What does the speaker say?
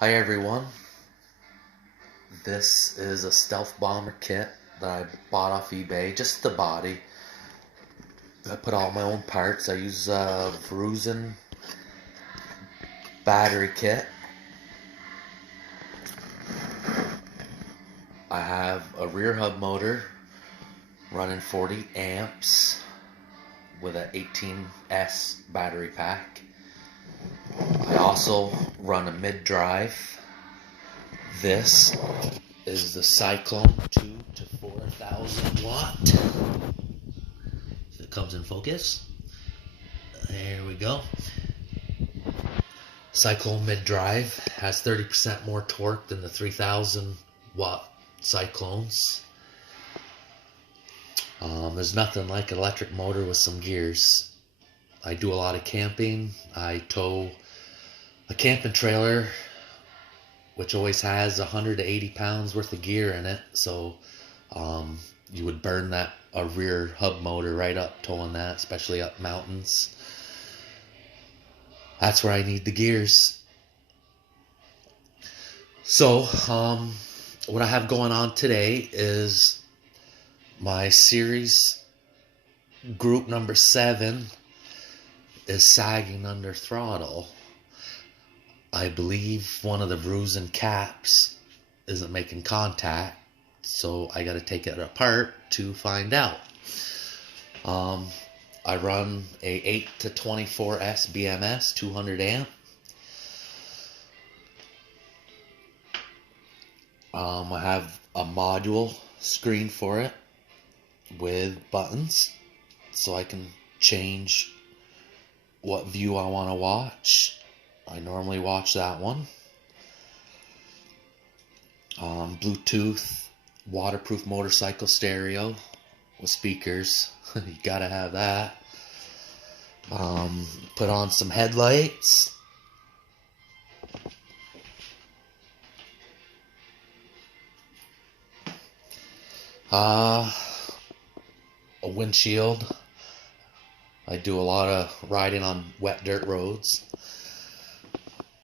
Hi everyone, this is a stealth bomber kit that I bought off eBay, just the body. I put all my own parts. I use a vruzend battery kit. I have a rear hub motor running 40 amps with an 18S battery pack. I also run a mid-drive. This is the Cyclone 2 to 4,000 watt. If it comes in focus. There we go. Cyclone mid-drive has 30% more torque than the 3,000 watt Cyclones. There's nothing like an electric motor with some gears. I do a lot of camping. I tow a camping trailer which always has 100 to 80 pounds worth of gear in it, so you would burn a rear hub motor right up towing that, especially up mountains. That's where I need the gears. So what I have going on today is my series group number 7 is sagging under throttle. I believe one of the vruzend caps isn't making contact, so I got to take it apart to find out. I run a 8 to 24S BMS 200 amp. I have a module screen for it with buttons so I can change what view I want to watch. I normally watch that one. Bluetooth waterproof motorcycle stereo with speakers. You gotta have that. Put on some headlights. A windshield. I do a lot of riding on wet dirt roads.